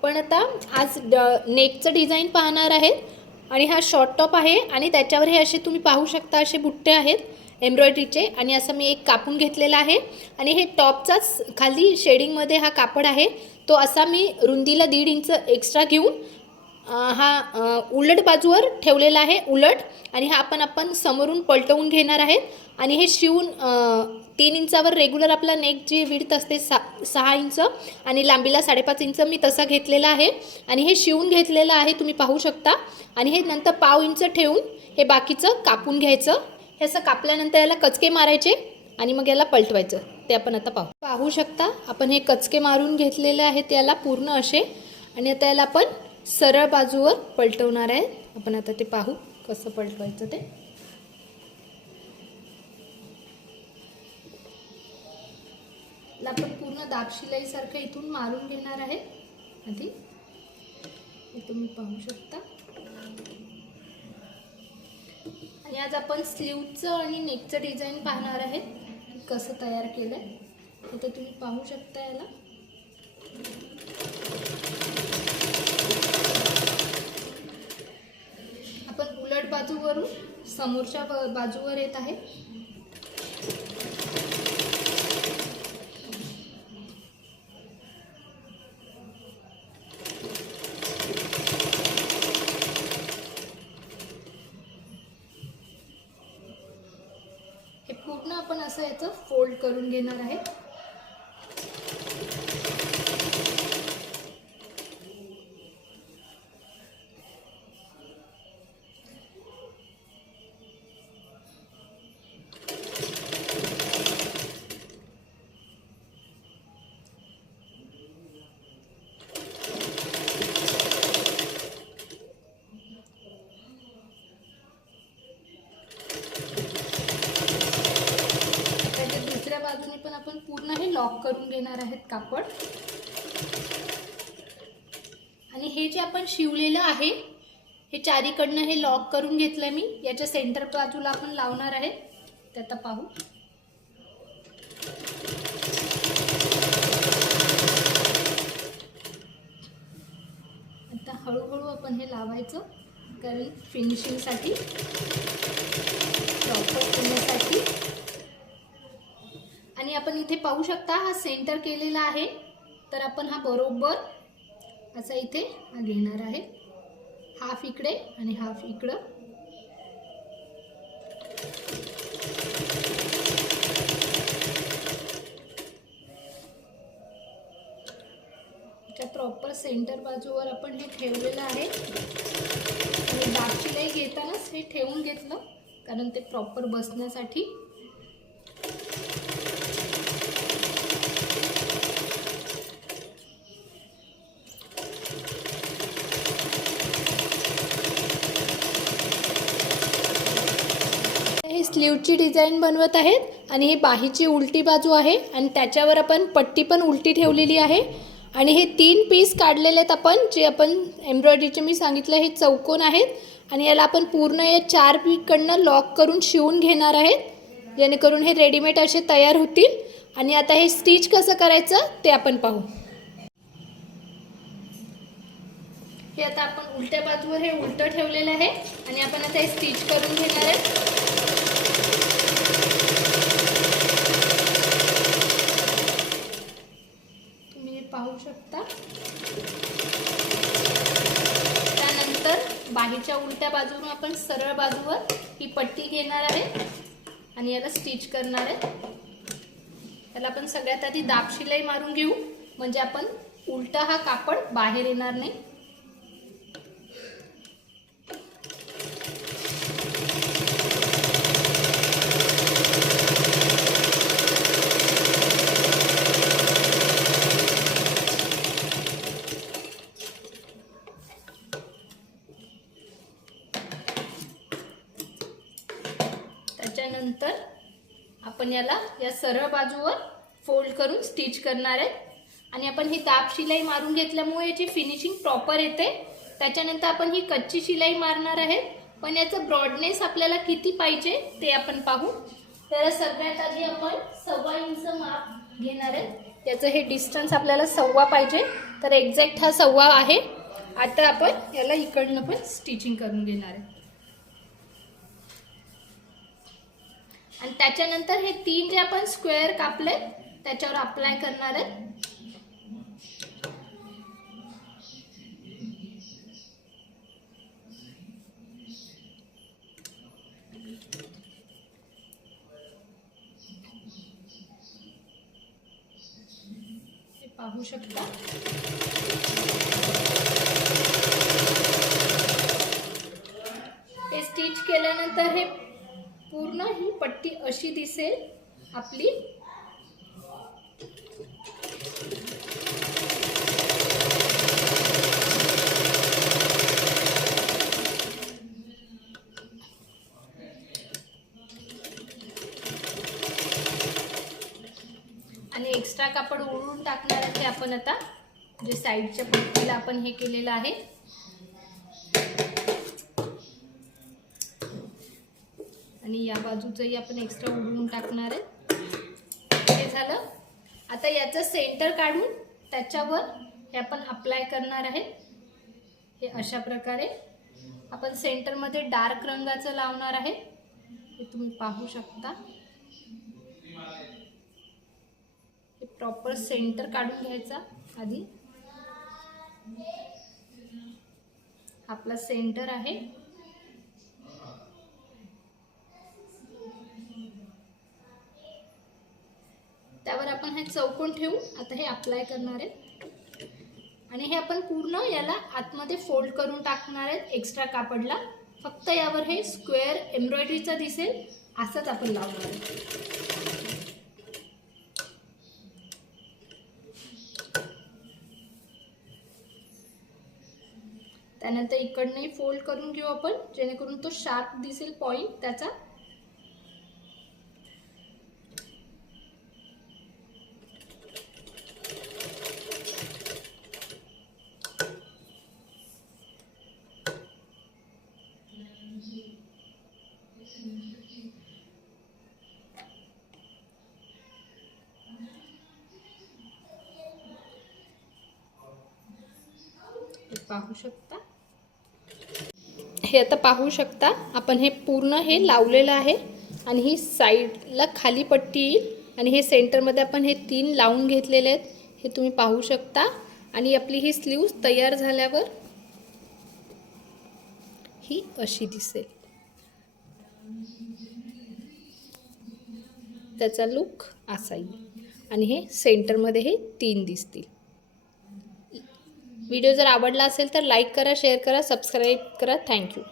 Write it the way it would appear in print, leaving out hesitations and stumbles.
आपण आता आज नेकचं डिझाईन पाहणार आहेत आणि हा शॉर्ट टॉप आहे आणि त्याच्यावर हे असे तुम्ही पाहू शकता असे बुट्टे आहेत एम्ब्रॉयडरीचे आणि असं मी एक कापून घेतलेला आहे आणि हे टॉपचाच खाली शेडिंगमध्ये हा कापड आहे तो असा मी रुंदीला 1.5 इंच एक्स्ट्रा घेऊन हा उलट बाजूवर ठेवलेला आहे उलट आणि हा आपण समोरून पलटवून घेणार आहेत आणि हे शिवून 3 इंचावर रेग्युलर आपला नेक जी विड्थ असते 6 इंच आणि लांबीला 5.5 इंच मी तसा घेतलेला आहे आणि हे शिवून घेतलेलं आहे तुम्ही पाहू शकता आणि हे नंतर 1/2 इंच ठेवून हे बाकीचं कापून घ्यायचं हे असं कापल्यानंतर याला कचके मारायचे आणि मग याला पलटवायचं ते आपण आता पाहू शकता आपण हे कचके मारून घेतलेले आहेत याला पूर्ण असे आणि आता याला आपण सरळ बाजूवर पलटवणार आहे आपण आता ते पाहू कसं पलटवायचं ते आपण पूर्ण दाबशिलाई सारखं इथून मारून घेणार आहे आधी हे तुम्ही पाहू शकता आणि आज आपण स्लीवचं आणि नेकचं डिझाईन पाहणार आहे कसं तयार केलंय इथे तुम्ही पाहू शकता याला आपण उलट बाजूवरून समोरच्या बाजूवर येत आहे हे पूर्ण आपण असं याचं फोल्ड करून घेणार आहे बाजूने पण आपण पूर्ण हे लॉक करून घेणार आहेत कापड आणि हे जे आपण शिवलेलं आहे हे चारीकडनं हे लॉक करून घेतलंय मी याच्या सेंटर बाजूला आपण लावणार आहे ते आता पाहू आता हळूहळू आपण हे लावायचं कारण फिनिशिंगसाठी प्रॉपर होण्यासाठी आणि आपण इथे पाहू शकता हा सेंटर केलेला आहे तर आपण हा बरोबर असा इथे हा घेणार आहे हाफ इकडे आणि हाफ इकडं त्या प्रॉपर सेंटर बाजूवर आपण हे ठेवलेलं आहे आणि दाबशिलाई घेतानाच हे ठेवून घेतलं कारण ते प्रॉपर बसण्यासाठी स्लीवची डिझाईन बनवत आहेत आणि ही बाहीची उलटी बाजू आहे आणि त्याच्यावर आपण पट्टी पण उलटी ठेवलेली आहे आणि हे 3 पीस काढलेले आहेत आपण जे आपण एम्ब्रॉयडरीचे मी सांगितलं हे चौकोन आहेत आणि याला आपण पूर्ण या 4 पीसकडनं लॉक करून शिवून घेणार आहेत जेणेकरून हे रेडीमेड असे तयार होतील आणि आता हे स्टिच कसं करायचं ते आपण पाहू हे आता आपण उलट्या बाजूवर हे उलटं ठेवलेलं आहे आणि आपण आता हे स्टिच करून घेणार आहे पाहू शकता त्यानंतर बाहीच्या उलट्या बाजूने आपण सरळ बाजूवर ही पट्टी घेणार आहे आणि याला स्टिच करणार आहे त्याला आपण सगळ्यात आधी दाबशिलाई मारून घेऊ म्हणजे आपण उलटा हा कापड बाहेर येणार नाही त्याच्यानंतर आपण याला या सरळ बाजूवर फोल्ड करून स्टिच करणार आहे आणि आपण ही दाब शिलाई मारून घेतल्यामुळे याची फिनिशिंग प्रॉपर येते त्याच्यानंतर आपण ही कच्ची शिलाई मारणार आहे पण याचं ब्रॉडनेस आपल्याला किती पाहिजे ते आपण पाहू तर सगळ्यात आधी आपण 1.25 इंच माप घेणार आहे याचं हे डिस्टन्स आपल्याला 1.25 पाहिजे, तर एक्झॅक्ट हा 1.25 आहे. आता आपण याला इकडनं पण स्टिचिंग करून घेणार आहे. आणि त्याच्यानंतर हे 3 जे आपण स्क्वेअर कापले त्याच्यावर अप्लाय करणार आहे. पाहू शकता. हे स्टिच केल्यानंतर हे पूर्ण ही पट्टी अशी दिसेल आपली. आणि एक्स्ट्रा कापड ओढून टाकणार आहे आपण आता, जे साईडच्या पट्टीला आपण हे केलेलं आहे. आणि या बाजूचंही आपण एक्स्ट्रा ओढून टाकणार आहे. हे झालं. आता याचं सेंटर काढून त्याच्यावर हे आपण अप्लाय करणार आहे. हे अशा प्रकारे आपण सेंटरमध्ये डार्क रंगाचं लावणार आहे. हे तुम्ही पाहू शकता. हे प्रॉपर सेंटर काढून घ्यायचा आधी. आपला सेंटर आहे. त्यावर आपण हे चौकोन ठेवू. आता हे अप्लाय करणार आहे आणि हे आपण पूर्ण याला आतमध्ये फोल्ड करून टाकणार आहेत एक्स्ट्रा कापडला. फक्त यावर हे स्क्वेअर एम्ब्रॉयडरीचा दिसेल असंच आपण लावणार आहे. त्यानंतर इकडनंही फोल्ड करून घेऊ आपण, जेणेकरून तो शार्प दिसेल पॉइंट त्याचा. पाहू शकता. हे आता पाहू शकता आपण हे पूर्ण हे लावलेलं आहे आणि ही साईडला खाली पट्टी येईल आणि हे सेंटरमध्ये आपण हे 3 लावून घेतलेले आहेत. हे तुम्ही पाहू शकता. आणि आपली ही स्लीव्ज तयार झाल्यावर ही अशी दिसेल. त्याचा लुक असा येईल आणि हे सेंटरमध्ये हे 3 दिसतील. व्हिडिओ जर आवडला असेल तर लाईक करा, शेअर करा, सबस्क्राईब करा. थँक्यू.